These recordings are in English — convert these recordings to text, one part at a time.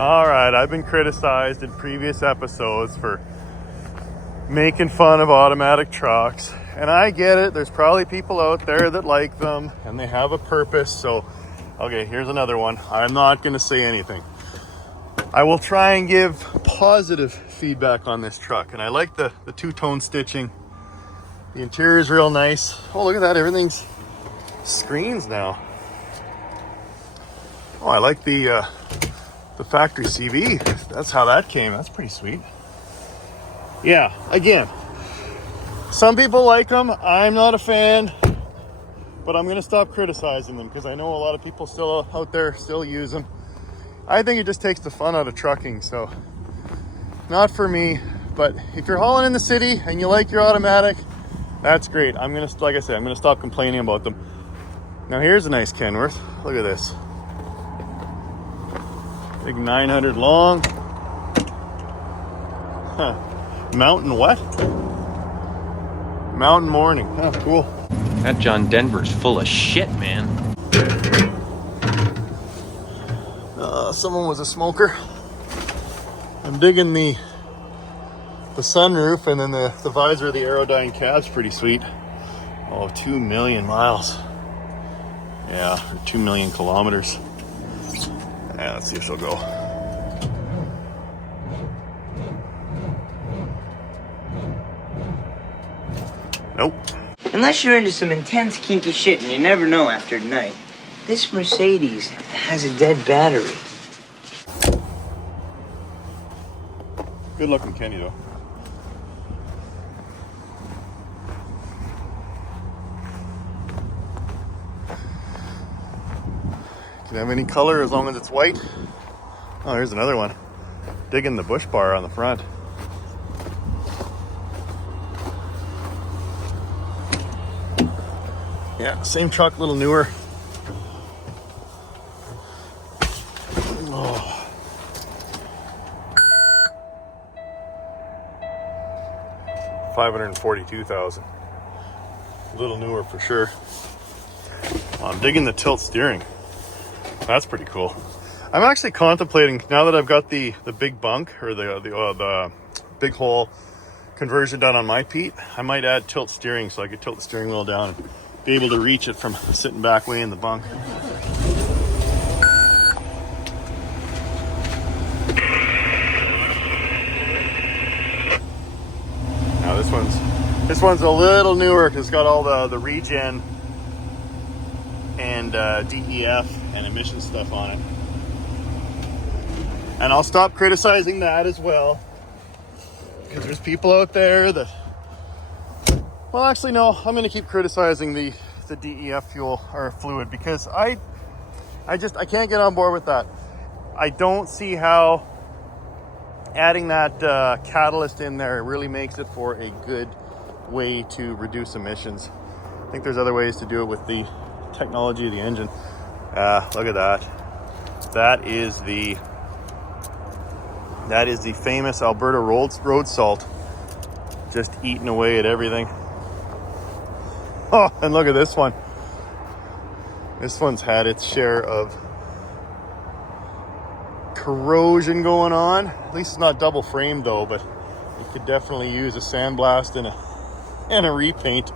All right, I've been criticized in previous episodes for making fun of automatic trucks, and I get it. There's probably people out there that like them and they have a purpose. So, okay, here's another one. I'm not going to say anything. I will try and give positive feedback on this truck, and I like the two-tone stitching. The interior is real nice. Oh, look at that. Everything's screens now. Oh, I like the factory CV. That's how that came. That's pretty sweet. Yeah, again, some people like them. I'm not a fan, but I'm going to stop criticizing them because I know a lot of people still out there still use them. I think it just takes the fun out of trucking, so not for me. But if you're hauling in the city and you like your automatic, that's great. I'm going to, like I said, I'm going to stop complaining about them. Now here's a nice Kenworth. Look at this. Big 900 long. Huh. Mountain what? Mountain morning. Oh, cool. That John Denver's full of shit, man. Someone was a smoker. I'm digging the sunroof, and then the visor of the Aerodynamics cab's pretty sweet. Oh, 2 million miles. Yeah, 2 million kilometers. Yeah, let's see if she'll go. Nope. Unless you're into some intense kinky shit and you never know after tonight, this Mercedes has a dead battery. Good looking Kenny though. Can have any color as long as it's white. Oh, here's another one. Digging the bush bar on the front. Yeah, same truck, a little newer. Oh. $542,000. A little newer for sure. Well, I'm digging the tilt steering. That's pretty cool. I'm actually contemplating, now that I've got the big bunk or the big hole conversion done on my Pete, I might add tilt steering so I could tilt the steering wheel down and be able to reach it from sitting back way in the bunk. Now this one's a little newer because it's got all the regen and DEF and emission stuff on it. And I'll stop criticizing that as well, because there's people out there that, well, actually no, I'm going to keep criticizing the DEF fuel or fluid, because I can't get on board with that. I don't see how adding that catalyst in there really makes it for a good way to reduce emissions. I think there's other ways to do it with the technology of the engine. Look at that. That is the famous Alberta road salt, just eating away at everything. Oh, and look at this one. This one's had its share of corrosion going on. At least it's not double framed though, but it could definitely use a sandblast and a repaint.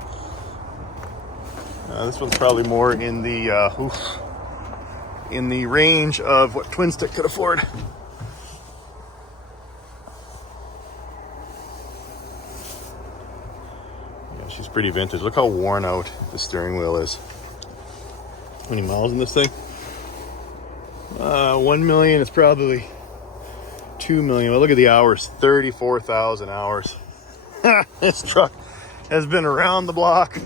This one's probably more in the range of what TwinStick could afford. Yeah, she's pretty vintage. Look how worn out the steering wheel is. How many miles in this thing? 1 million is probably 2 million. Well, look at the hours, 34,000 hours. This truck has been around the block.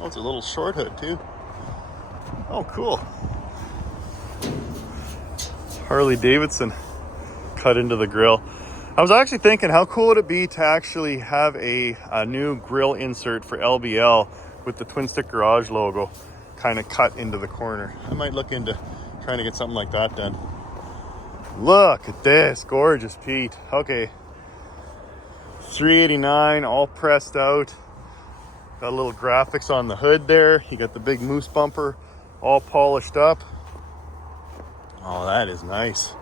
Oh, it's a little short hood too. Oh, cool. Harley Davidson cut into the grill. I was actually thinking, how cool would it be to actually have a new grill insert for LBL with the TwinStick Garage logo kind of cut into the corner. I might look into trying to get something like that done. Look at this, gorgeous Pete. Okay, 389, all pressed out. Got a little graphics on the hood there. You got the big moose bumper all polished up. Oh, that is nice.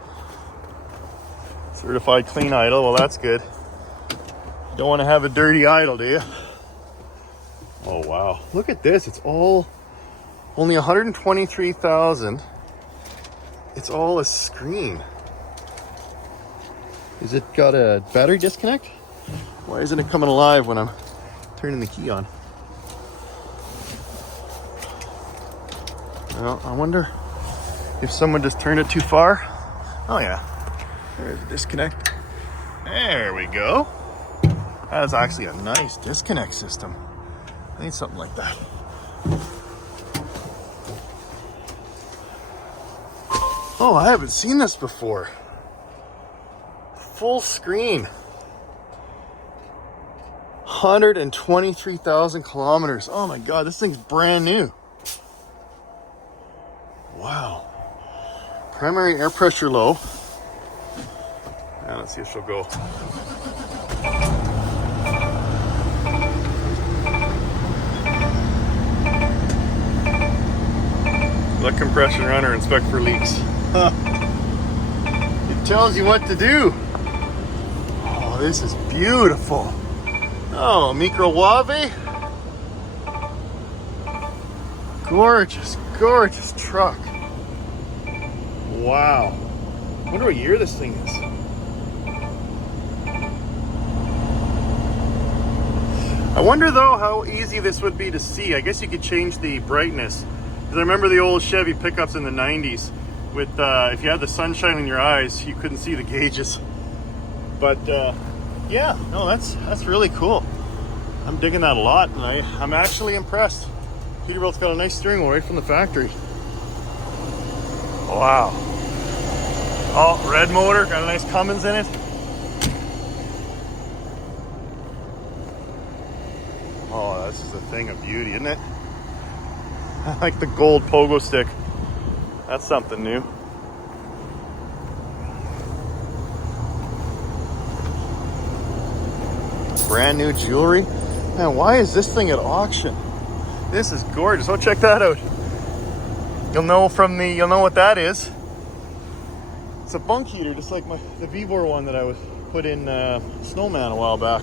Certified clean idle. Well, that's good. You don't want to have a dirty idle, do you? Oh, wow. Look at this. It's all only 123,000. It's all a screen. Is it got a battery disconnect? Why isn't it coming alive when I'm turning the key on? Well, I wonder if someone just turned it too far. Oh yeah, there's a disconnect. There we go. That's actually a nice disconnect system. I need something like that. Oh, I haven't seen this before. Full screen. 123,000 kilometers. Oh my God, this thing's brand new. Wow. Primary air pressure low. Now let's see if she'll go. Let compression runner inspect for leaks. It tells you what to do. Oh, this is beautiful. Oh, microwave. Gorgeous, gorgeous truck. Wow. I wonder what year this thing is. I wonder though how easy this would be to see. I guess you could change the brightness. Because I remember the old Chevy pickups in the 90s with, if you had the sunshine in your eyes, you couldn't see the gauges. But yeah, no, that's really cool. I'm digging that a lot, and I'm actually impressed. Peterbilt's got a nice steering wheel right from the factory. Wow. Oh, red motor, got a nice Cummins in it. Oh, this is a thing of beauty, isn't it? I like the gold pogo stick. That's something new. Brand new jewelry. Man, why is this thing at auction? This is gorgeous. Oh, check that out. You'll know what that is. It's a bunk heater, just like the Vivor one that I was put in Snowman a while back.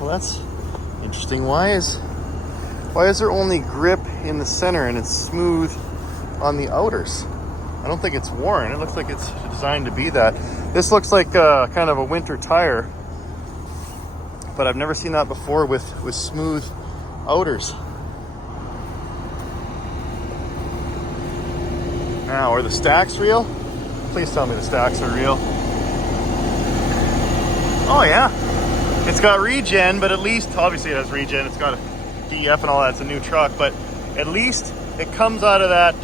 Well, that's interesting. Why is there only grip in the center and it's smooth on the outers? I don't think it's worn. It looks like it's designed to be that. This looks like kind of a winter tire, but I've never seen that before with smooth outers. Now, are the stacks real? Please tell me the stacks are real. Oh yeah, it's got regen, but at least, obviously it has regen, it's got a DEF and all that, it's a new truck, but at least it comes out of that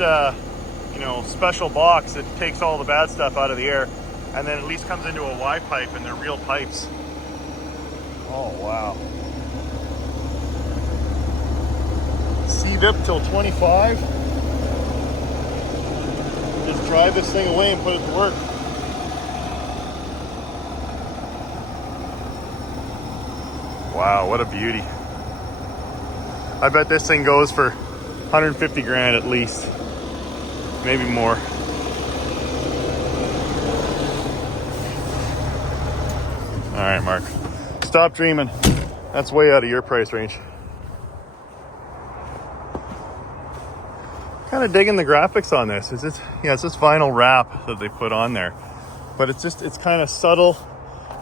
special box that takes all the bad stuff out of the air, and then at least comes into a Y pipe, and they're real pipes. Oh wow. CVIP till 25. Just drive this thing away and put it to work. Wow, what a beauty. I bet this thing goes for 150 grand at least. Maybe more. All right, Mark. Stop dreaming. That's way out of your price range. Kind of digging the graphics on this. It's this vinyl wrap that they put on there. But it's kind of subtle.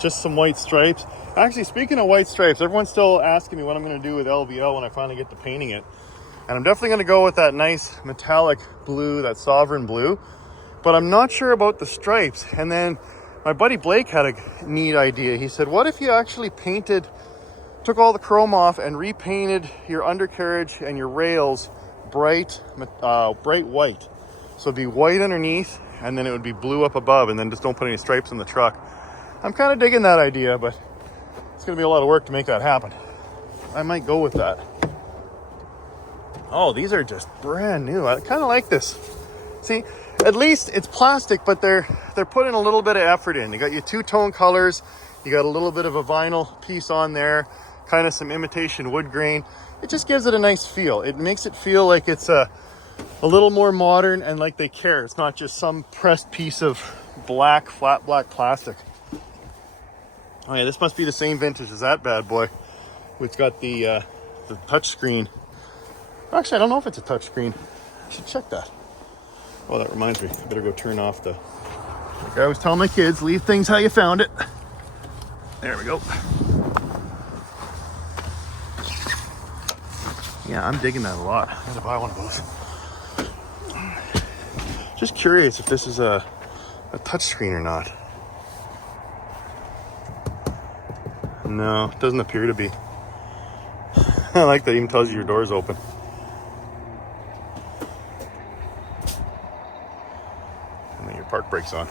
Just some white stripes. Actually, speaking of white stripes, everyone's still asking me what I'm going to do with LVL when I finally get to painting it. And I'm definitely going to go with that nice metallic blue, that sovereign blue. But I'm not sure about the stripes. And then my buddy Blake had a neat idea. He said, what if you actually took all the chrome off and repainted your undercarriage and your rails bright white. So it'd be white underneath, and then it would be blue up above, and then just don't put any stripes in the truck. I'm kind of digging that idea, but it's going to be a lot of work to make that happen. I might go with that. Oh, these are just brand new. I kind of like this. See, at least it's plastic, but they're putting a little bit of effort in. You got your two-tone colors. You got a little bit of a vinyl piece on there, kind of some imitation wood grain. It just gives it a nice feel. It makes it feel like it's a a little more modern and like they care. It's not just some pressed piece of black, flat black plastic. Oh yeah, this must be the same vintage as that bad boy. It's got the touch screen. Actually, I don't know if it's a touch screen. I should check that. Oh, that reminds me. I better go turn off the... Like I always tell my kids, leave things how you found it. There we go. Yeah, I'm digging that a lot. I'm gonna buy one of those. Just curious if this is a touchscreen or not. No, it doesn't appear to be. I like that it even tells you your door's open. And then your park brake's on.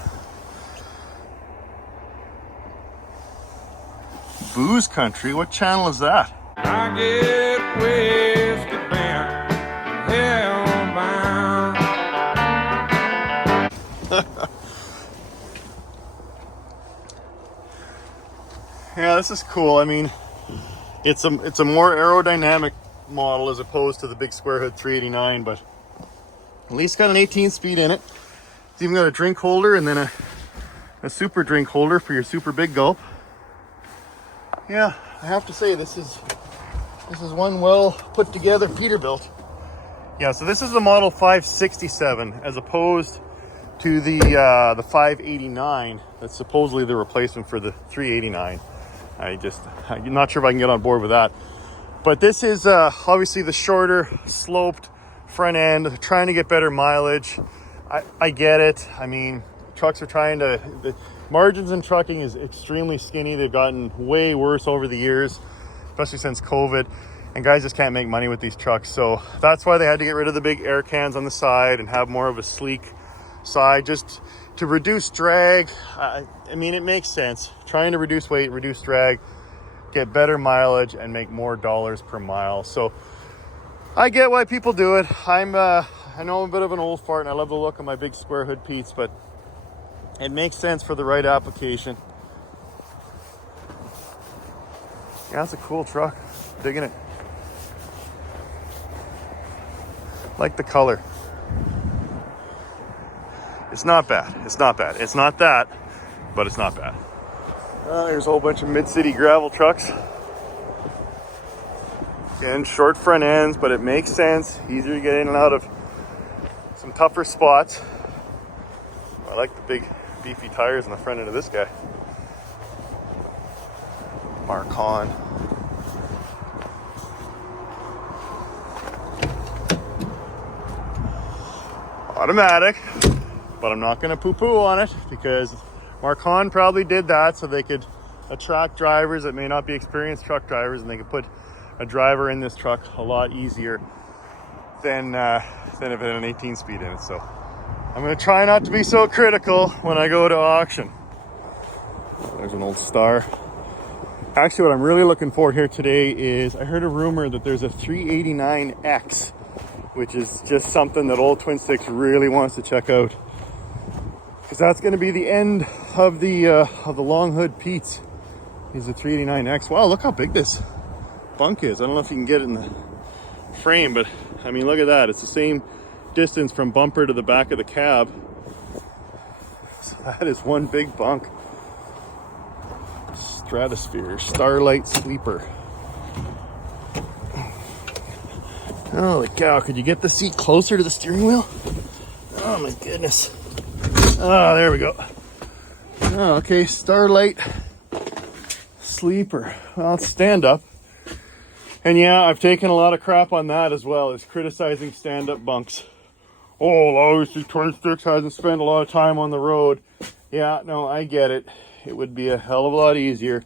Booze Country? What channel is that? I get whiskey bound, hellbound. Yeah, this is cool. I mean, it's a more aerodynamic model as opposed to the big square hood 389, but at least got an 18 speed in it. It's even got a drink holder and then a super drink holder for your super big gulp. Yeah, I have to say this is one well put together Peterbilt. Yeah, so this is the model 567 as opposed to the 589 that's supposedly the replacement for the 389. I'm not sure if I can get on board with that. But this is obviously the shorter sloped front end, trying to get better mileage. I get it. I mean, trucks are trying to, the margins in trucking is extremely skinny. They've gotten way worse over the years, especially since COVID. And guys just can't make money with these trucks. So that's why they had to get rid of the big air cans on the side and have more of a sleek side, just to reduce drag. I mean, it makes sense. Trying to reduce weight, reduce drag, get better mileage, and make more dollars per mile. So I get why people do it. I know I'm a bit of an old fart and I love the look of my big square hood Pete's, but it makes sense for the right application. Yeah, it's a cool truck. Digging it. Like the color. It's not bad. It's not bad. It's not that, but it's not bad. There's a whole bunch of mid-city gravel trucks. Again, short front ends, but it makes sense. Easier to get in and out of some tougher spots. I like the big beefy tires in the front end of this guy. Marcon. Automatic, but I'm not going to poo-poo on it because Marcon probably did that so they could attract drivers that may not be experienced truck drivers, and they could put a driver in this truck a lot easier than if it had an 18 speed in it. So I'm going to try not to be so critical when I go to auction. There's an old Star. Actually, what I'm really looking for here today is, I heard a rumor that there's a 389X, which is just something that old TwinSticks really wants to check out, because that's going to be the end of the long hood Pete's. Is a 389X. Wow, look how big this bunk is. I don't know if you can get it in the frame, but I mean, look at that. It's the same distance from bumper to the back of the cab. So that is one big bunk. Stratosphere, Starlight Sleeper. Holy cow, could you get the seat closer to the steering wheel? Oh my goodness. Oh, there we go. Oh, okay, Starlight Sleeper. Well, it's stand up. And yeah, I've taken a lot of crap on that as well, is criticizing stand-up bunks. Oh, obviously TwinSticks hasn't spent a lot of time on the road. Yeah, no, I get it. It would be a hell of a lot easier.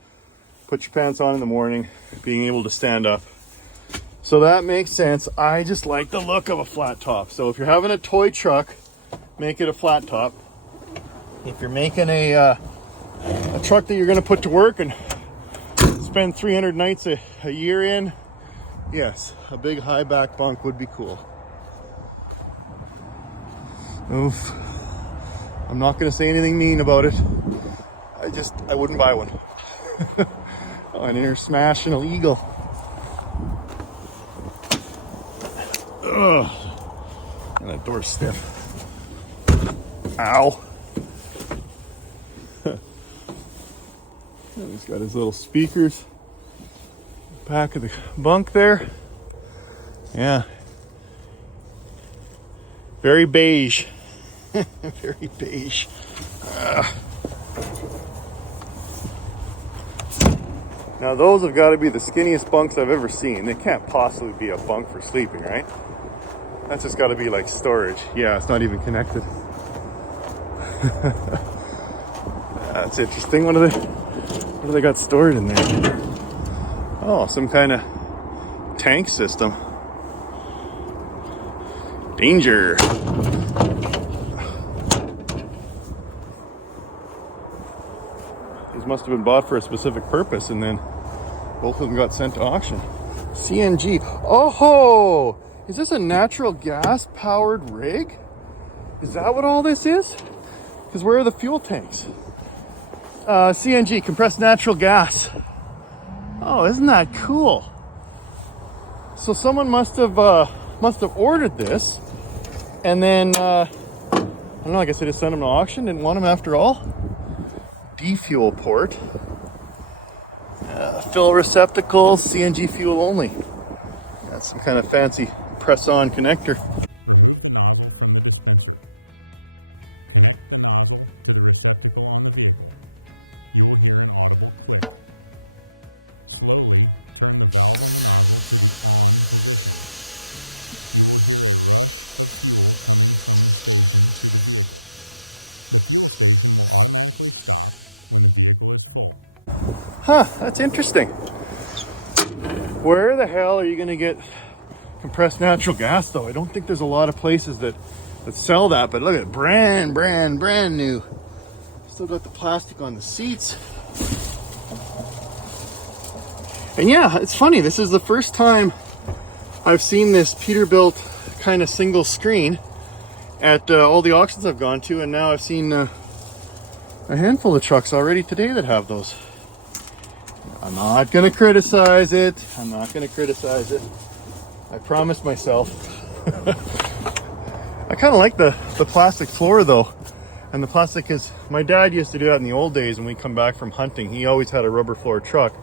Put your pants on in the morning, being able to stand up. So that makes sense. I just like the look of a flat top. So if you're having a toy truck, make it a flat top. If you're making a truck that you're going to put to work and spend 300 nights a year in, yes, a big high back bunk would be cool. Oof. I'm not going to say anything mean about it. I wouldn't buy one. Oh, an International Eagle. Ugh. And that door's stiff. Ow. And he's got his little speakers. Back of the bunk there. Yeah. Very beige. Very beige. Now those have got to be the skinniest bunks I've ever seen. They can't possibly be a bunk for sleeping, right? That's just got to be like storage. Yeah, it's not even connected. That's interesting. What do they got stored in there? Oh, some kind of tank system. Danger. These must have been bought for a specific purpose, and then both of them got sent to auction. CNG. Oh, is this a natural gas powered rig? Is that what all this is? Because where are the fuel tanks? CNG, compressed natural gas. Oh, isn't that cool? So someone must have ordered this, and then I don't know. I guess they just sent them to auction. Didn't want them after all. Defuel port. Fill receptacles. CNG fuel only. That's some kind of fancy press-on connector. Huh, that's interesting. Where the hell are you going to get compressed natural gas, though? I don't think there's a lot of places that sell that, but look at it. Brand new. Still got the plastic on the seats. And yeah, it's funny. This is the first time I've seen this Peterbilt kind of single screen at all the auctions I've gone to, and now I've seen a handful of trucks already today that have those. I'm not going to criticize it. I promised myself. I kind of like the plastic floor though. And the plastic is, my dad used to do that in the old days when we come back from hunting. He always had a rubber floor truck.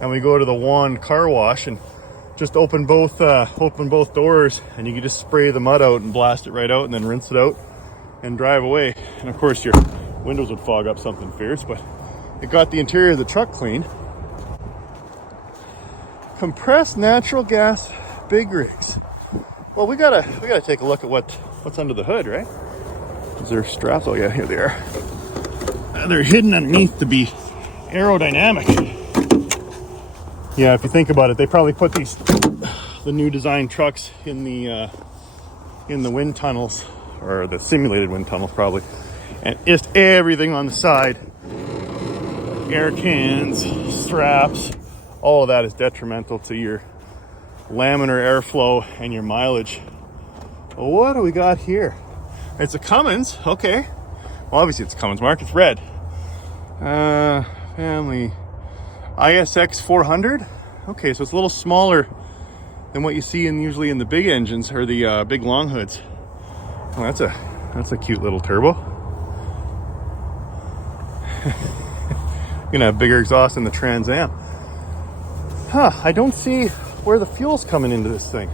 And we go to the Wand car wash and just open both doors, and you can just spray the mud out and blast it right out and then rinse it out and drive away. And of course your windows would fog up something fierce, but it got the interior of the truck clean. Compressed natural gas big rigs. Well, we gotta take a look at what's under the hood, right? Is there straps? Oh yeah, here they are. They're hidden underneath to be aerodynamic. Yeah, if you think about it, they probably put the new design trucks in the wind tunnels, or the simulated wind tunnels probably, and just everything on the side, air cans, straps, all of that is detrimental to your laminar airflow and your mileage. Well, what do we got here? It's a Cummins. Okay. Well, obviously it's a Cummins mark. It's red. Family ISX 400. Okay, so it's a little smaller than what you see usually in the big engines or the big long hoods. Oh, that's a cute little turbo. Gonna have bigger exhaust in the Trans Am. Huh, I don't see where the fuel's coming into this thing.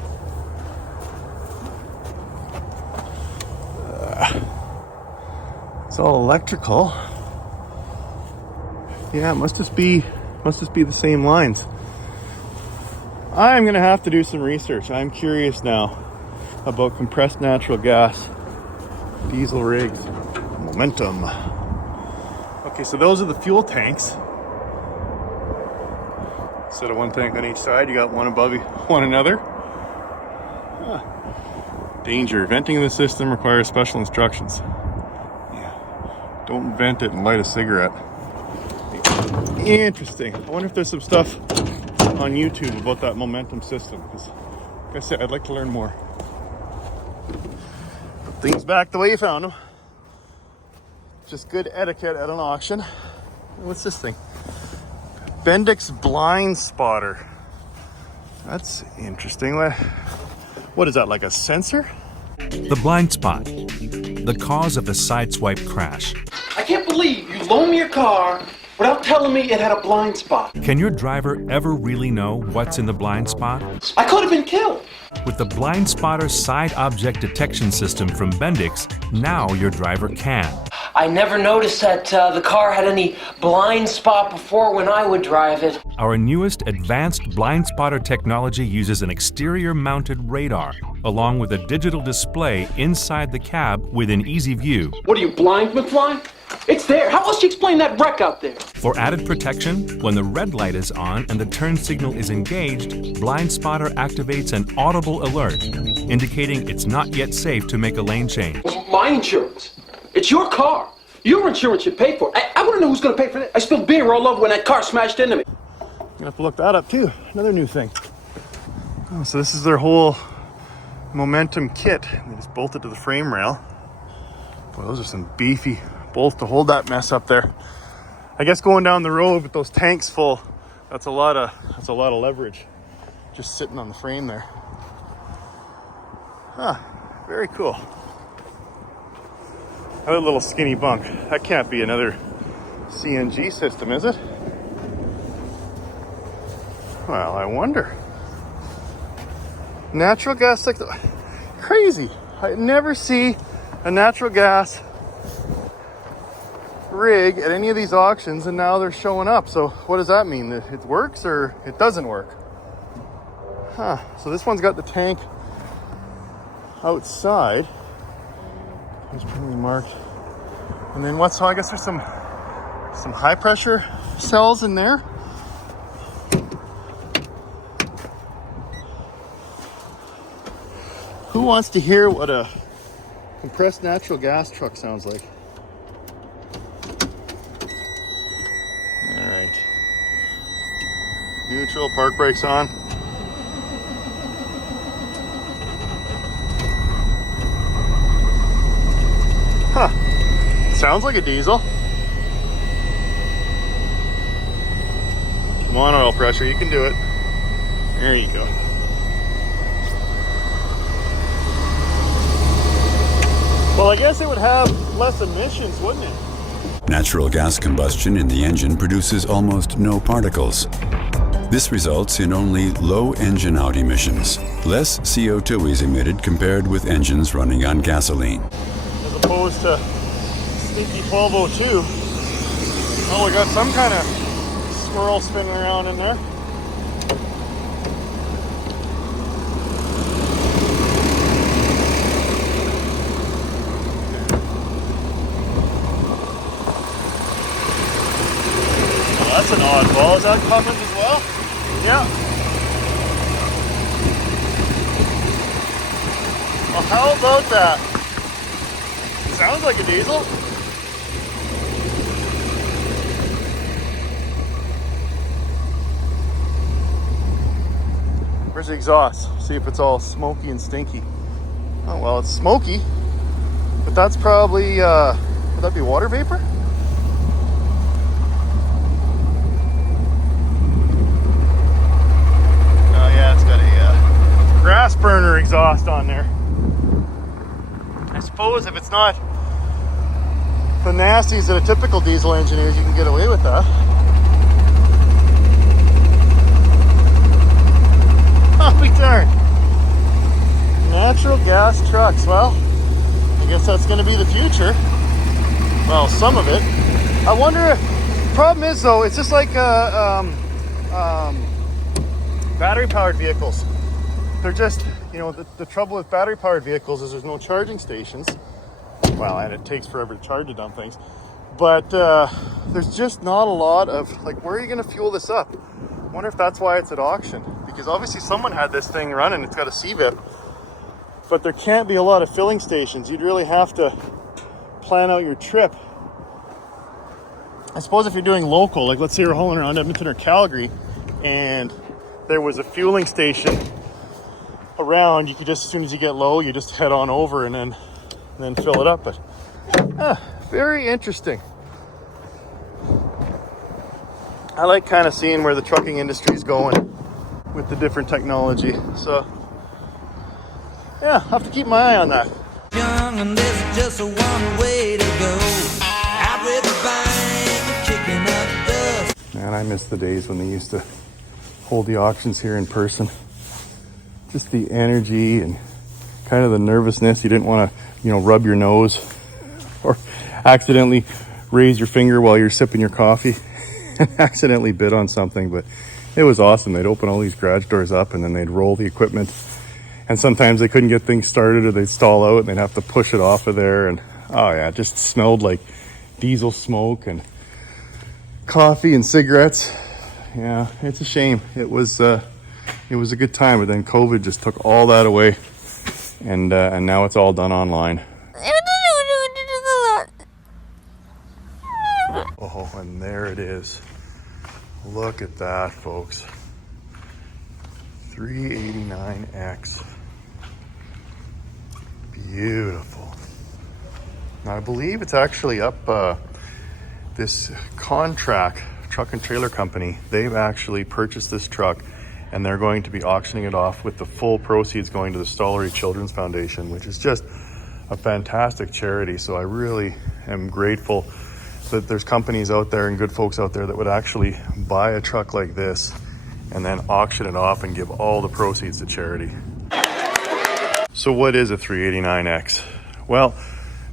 It's all electrical. Yeah, it must just be the same lines. I'm gonna have to do some research. I'm curious now about compressed natural gas diesel rigs. Momentum. Okay, so those are the fuel tanks. Instead of one tank on each side, you got one above one another. Huh. Danger. Venting the system requires special instructions. Yeah. Don't vent it and light a cigarette. Interesting. I wonder if there's some stuff on YouTube about that momentum system, because like I said, I'd like to learn more. Put things back the way you found them. Just good etiquette at an auction. What's this thing? Bendix blind spotter. That's interesting. What is that, like a sensor? The blind spot, the cause of a sideswipe crash. I can't believe you loaned me your car without telling me it had a blind spot. Can your driver ever really know what's in the blind spot? I could have been killed. With the Blind Spotter side object detection system from Bendix, now your driver can. I never noticed that the car had any blind spot before when I would drive it. Our newest advanced blind spotter technology uses an exterior mounted radar, along with a digital display inside the cab within easy view. What are you, blind, McFly? It's there. How else do you explain that wreck out there? For added protection, when the red light is on and the turn signal is engaged, Blind Spotter activates an audible alert, indicating it's not yet safe to make a lane change. My insurance. It's your car. Your insurance should pay for it. I want to know who's going to pay for it. I spilled beer all over when that car smashed into me. I'm gonna have to look that up too. Another new thing. Oh, so this is their whole momentum kit. They just bolt it to the frame rail. Boy, those are some beefy bolts to hold that mess up there. I guess going down the road with those tanks full, that's a lot of leverage just sitting on the frame there. Huh, very cool. Another little skinny bunk. That can't be another CNG system, is it? Well, I wonder. Natural gas, like crazy. I never see a natural gas rig at any of these auctions, and now they're showing up. So what does that mean? That it works or it doesn't work? Huh. So this one's got the tank outside. It's pretty marked. And then what's, so I guess there's some high pressure cells in there. Who wants to hear what a compressed natural gas truck sounds like? All right. Neutral, park brakes on. Huh. Sounds like a diesel. Come on, oil pressure, you can do it. There you go. Well, I guess it would have less emissions, wouldn't it? Natural gas combustion in the engine produces almost no particles. This results in only low engine out emissions. Less CO2 is emitted compared with engines running on gasoline. As opposed to stinky 1202. Oh, we got some kind of swirl spinning around in there. That's an oddball. Is that Cummins as well? Yeah. Well, how about that? Sounds like a diesel. Where's the exhaust? See if it's all smoky and stinky. Oh, well, it's smoky, but that's probably, would that be water vapor? Grass burner exhaust on there. I suppose if it's not the nasties that a typical diesel engine is, you can get away with that. I'll be darned. Natural gas trucks. Well, I guess that's going to be the future. Well, some of it. I wonder if, the problem is though, it's just like battery powered vehicles. They're just, you know, the trouble with battery powered vehicles is there's no charging stations. Well, and it takes forever to charge the dumb things. But there's just not a lot of, like, where are you going to fuel this up? I wonder if that's why it's at auction. Because obviously someone had this thing running, it's got a CVIP. But there can't be a lot of filling stations. You'd really have to plan out your trip. I suppose if you're doing local, like let's say you're hauling around Edmonton or Calgary, and there was a fueling station around, you could just, as soon as you get low, you just head on over and then fill it up. But very interesting. I like kind of seeing where the trucking industry is going with the different technology. So yeah, I'll have to keep my eye on that. Young and there's just one way to go. Out with the bang, kicking up dust. Man, I miss the days when they used to hold the auctions here in person. Just the energy and kind of the nervousness. You didn't want to, rub your nose or accidentally raise your finger while you're sipping your coffee and accidentally bid on something. But it was awesome. They'd open all these garage doors up and then they'd roll the equipment. And sometimes they couldn't get things started or they'd stall out and they'd have to push it off of there. And oh yeah, it just smelled like diesel smoke and coffee and cigarettes. Yeah, it's a shame. It was a good time, but then COVID just took all that away, and now it's all done online. Oh, and there it is. Look at that, folks. 389X. Beautiful. Now, I believe it's actually up this Contract truck and trailer company. They've actually purchased this truck and they're going to be auctioning it off with the full proceeds going to the Stollery Children's Foundation, which is just a fantastic charity. So I really am grateful that there's companies out there and good folks out there that would actually buy a truck like this and then auction it off and give all the proceeds to charity. So what is a 389X? Well,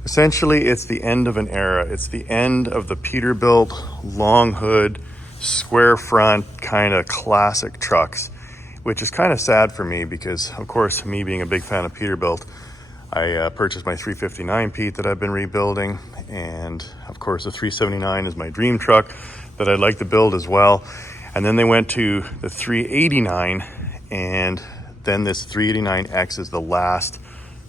essentially it's the end of an era. It's the end of the Peterbilt long hood, square front kind of classic trucks, which is kind of sad for me because, of course, me being a big fan of Peterbilt, I purchased my 359 Pete that I've been rebuilding, and of course the 379 is my dream truck that I'd like to build as well. And then they went to the 389, and then this 389X is the last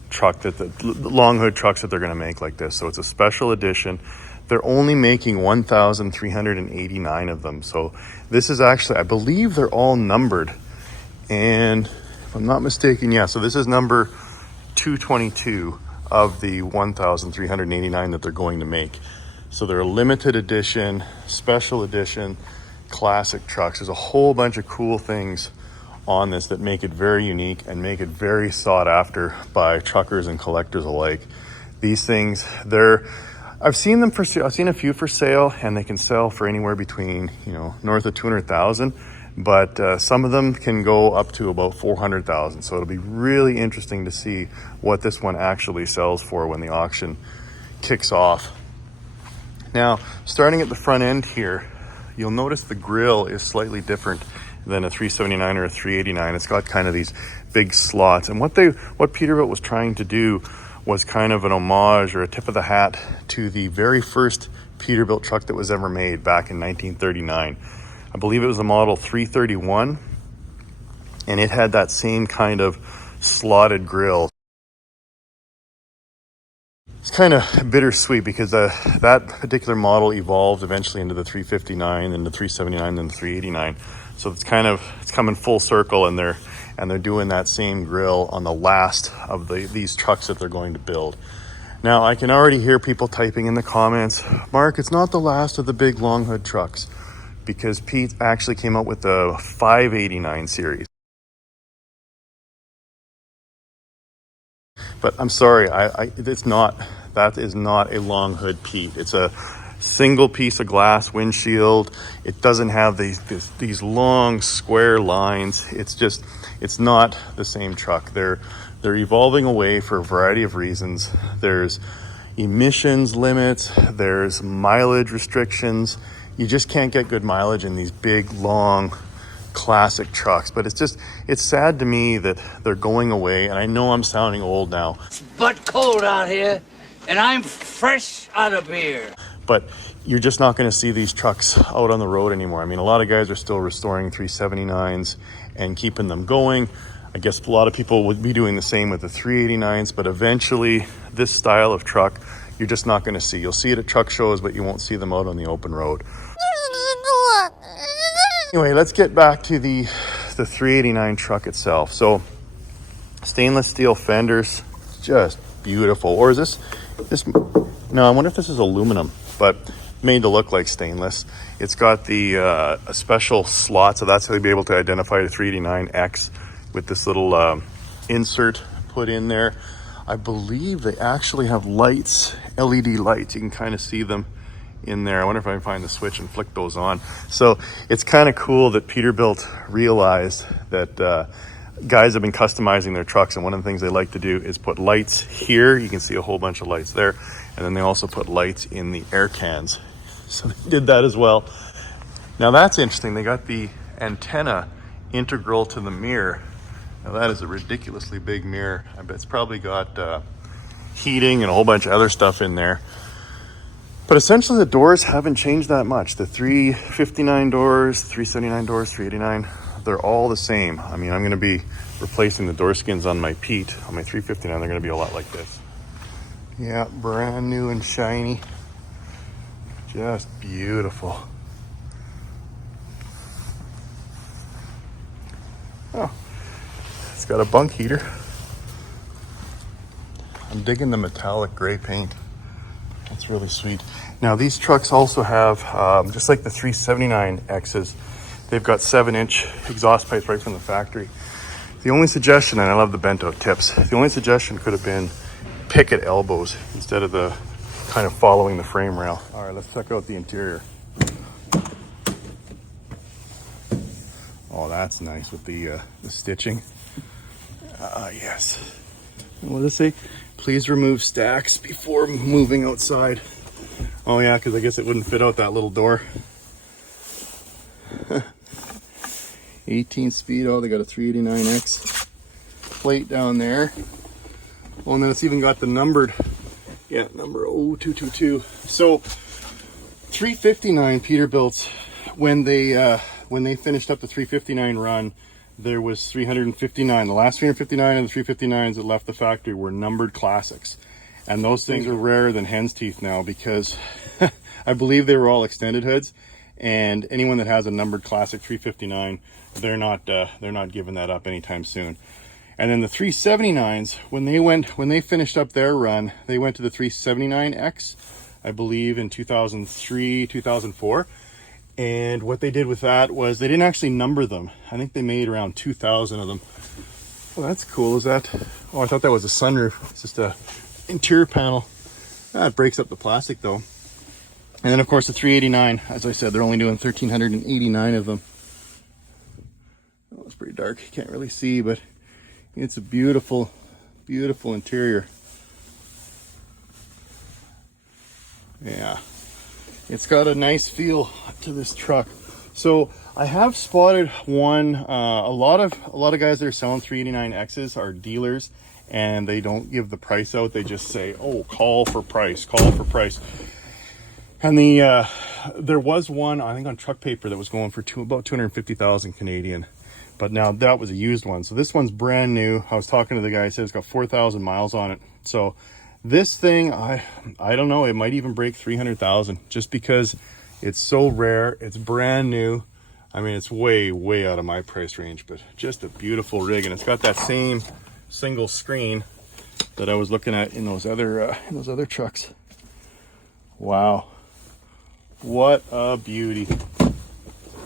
truck that the long hood trucks that they're going to make like this. So it's a special edition. They're only making 1,389 of them. So this is actually, I believe they're all numbered. And if I'm not mistaken, yeah, so this is number 222 of the 1,389 that they're going to make. So they're a limited edition, special edition, classic trucks. There's a whole bunch of cool things on this that make it very unique and make it very sought after by truckers and collectors alike. These things, I've seen them I've seen a few for sale, and they can sell for anywhere between, north of 200,000, but some of them can go up to about 400,000. So it'll be really interesting to see what this one actually sells for when the auction kicks off. Now, starting at the front end here, you'll notice the grille is slightly different than a 379 or a 389. It's got kind of these big slots. And what Peterbilt was trying to do was kind of an homage or a tip of the hat to the very first Peterbilt truck that was ever made back in 1939. I believe it was the model 331, and it had that same kind of slotted grille. It's kind of bittersweet because that particular model evolved eventually into the 359 and the 379 and the 389. So it's coming full circle, and they're doing that same grille on the last of these trucks that they're going to build. Now, I can already hear people typing in the comments, Mark, it's not the last of the big long hood trucks, because Pete actually came out with the 589 series. But I'm sorry, that is not a long hood Pete. It's a single piece of glass windshield. It doesn't have these long square lines. It's not the same truck. They're evolving away for a variety of reasons. There's emissions limits, there's mileage restrictions. You just can't get good mileage in these big, long, classic trucks. But it's sad to me that they're going away, and I know I'm sounding old now. It's but cold out here, and I'm fresh out of beer. But you're just not going to see these trucks out on the road anymore. I mean, a lot of guys are still restoring 379s and keeping them going. I guess a lot of people would be doing the same with the 389s, but eventually this style of truck, you're just not going to see. You'll see it at truck shows, but you won't see them out on the open road. Anyway, let's get back to the 389 truck itself. So stainless steel fenders, just beautiful. Or is this, no, I wonder if this is aluminum, but made to look like stainless. It's got the a special slot, so that's how you'll be able to identify the 389X with this little insert put in there. I believe they actually have lights, LED lights. You can kind of see them in there. I wonder if I can find the switch and flick those on. So it's kind of cool that Peterbilt realized that guys have been customizing their trucks, and one of the things they like to do is put lights here. You can see a whole bunch of lights there, and then they also put lights in the air cans. So they did that as well. Now that's interesting. They got the antenna integral to the mirror. Now that is a ridiculously big mirror. I bet it's probably got heating and a whole bunch of other stuff in there. But essentially the doors haven't changed that much. The 359 doors, 379 doors, 389, they're all the same. I mean, I'm gonna be replacing the door skins on my Pete. On my 359, they're gonna be a lot like this. Yeah, brand new and shiny. Just beautiful. Oh, it's got a bunk heater. I'm digging the metallic gray paint. That's really sweet. Now these trucks also have, just like the 379Xs, they've got 7-inch exhaust pipes right from the factory. The only suggestion, and I love the bent out tips, the only suggestion could have been picket elbows instead of the kind of following the frame rail. All right, let's check out the interior. Oh, that's nice with the stitching. Yes. And what does it say? Please remove stacks before moving outside. Oh yeah, because I guess it wouldn't fit out that little door. 18 speed. Oh, they got a 389X plate down there. Oh, and then it's even got the numbered, yeah, number 0222. So 359 Peterbilts, when they finished up the 359 run, there was 359. The last 359 and the 359s that left the factory were numbered classics. And those things are rarer than hen's teeth now, because I believe they were all extended hoods, and anyone that has a numbered classic 359, they're not giving that up anytime soon. And then the 379s, when they finished up their run, they went to the 379X, I believe in 2003, 2004. And what they did with that was they didn't actually number them. I think they made around 2,000 of them. Oh, that's cool. Is that? Oh, I thought that was a sunroof. It's just a interior panel. That breaks up the plastic though. And then of course the 389, as I said, they're only doing 1,389 of them. Oh, it's pretty dark. You can't really see, but it's a beautiful, beautiful interior. Yeah. It's got a nice feel to this truck. So I have spotted one, a lot of guys that are selling 389Xs are dealers, and they don't give the price out. They just say, oh, call for price. And there was one, I think on Truck Paper, that was going for about 250,000 Canadian, but now that was a used one. So this one's brand new. I was talking to the guy, he said it's got 4,000 miles on it. So this thing, I don't know, it might even break 300,000 just because it's so rare. It's brand new. I mean, it's way out of my price range, but just a beautiful rig. And it's got that same single screen that I was looking at in those other trucks. Wow, what a beauty.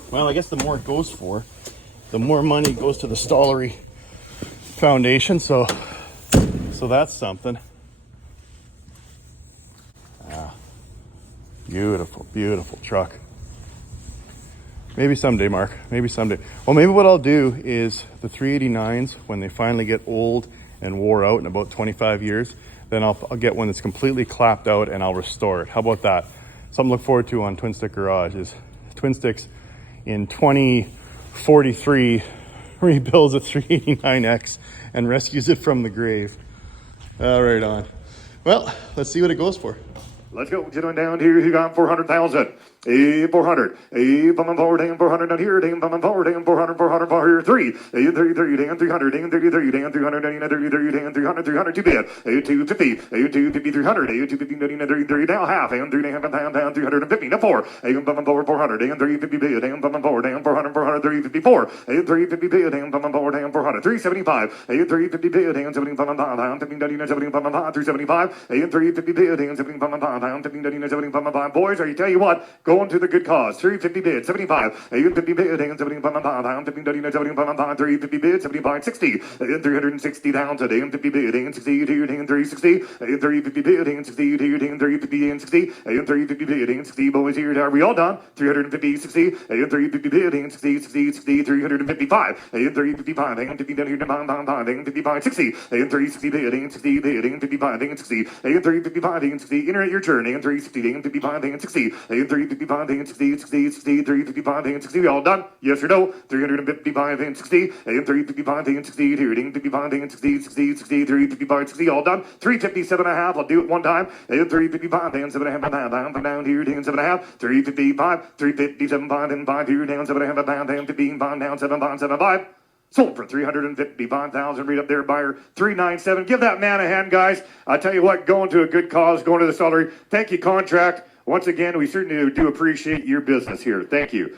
Well, I guess the more it goes for, the more money goes to the Stollery Foundation. So that's something. Beautiful, beautiful truck. Maybe someday, Mark. Maybe someday. Well, maybe what I'll do is the 389s, when they finally get old and wore out in about 25 years, then I'll get one that's completely clapped out and I'll restore it. How about that? Something to look forward to on TwinStick Garage is TwinSticks in 2043 rebuilds a 389X and rescues it from the grave. Right on. Well, let's see what it goes for. Let's go. Gentlemen down here, you got 400,000. 400. Pumping forward, damn 400 down here, damn pumping forward, damn 400 for here. 3. 33, damn 300, damn 33, damn 300, damn 33, damn 300, 300, 2 bid. 250, 250, 300, 250, 33, down half, and 3 damn pound, 350, now 4. Pumping forward 400, damn 350 bid, damn pumping forward, damn 400, 354. 350 bid, damn pumping forward, damn 400, 375. 350 bid, damn 70 pumping pound, 375. 350 bid, damn 70 pumping pound. Boys, I tell you what, go going to the good cause. 350 bid, 75. 50 bid, and 75, 350 bid, 75, 60. 360,000, and 50 bid, and 60, 360. 350 bid, and 60, 350 and 60. 350 bid, and 60. Boys here, are we all done? 350, 60. 350 bid, and 60, 60, 60. 355. 355, and 50 down here, 55, 60. 360 bid, and 60 bid, and 55, and 60. 355, and 60. Enter at your turn, and 360, and 55, and 60. 355, and 60, 60, 60. 355, and 60. We all done? Yes or no? 355, and 60. 355, and 60. 355, and 60, 60, 60. 355, 60. All done? 357 and a half. I'll do it one time. 355, and 7 and a half. Down here, 7 and a half. 355, 357, 5 and 5 here, down 7 and a half. Down 15, 5 down 7, 5, 7, 5. Sold for $355,000. Read up there, buyer 397. Give that man a hand, guys. I tell you what, going to a good cause, going to the salary. Thank you, contract. Once again, we certainly do appreciate your business here. Thank you.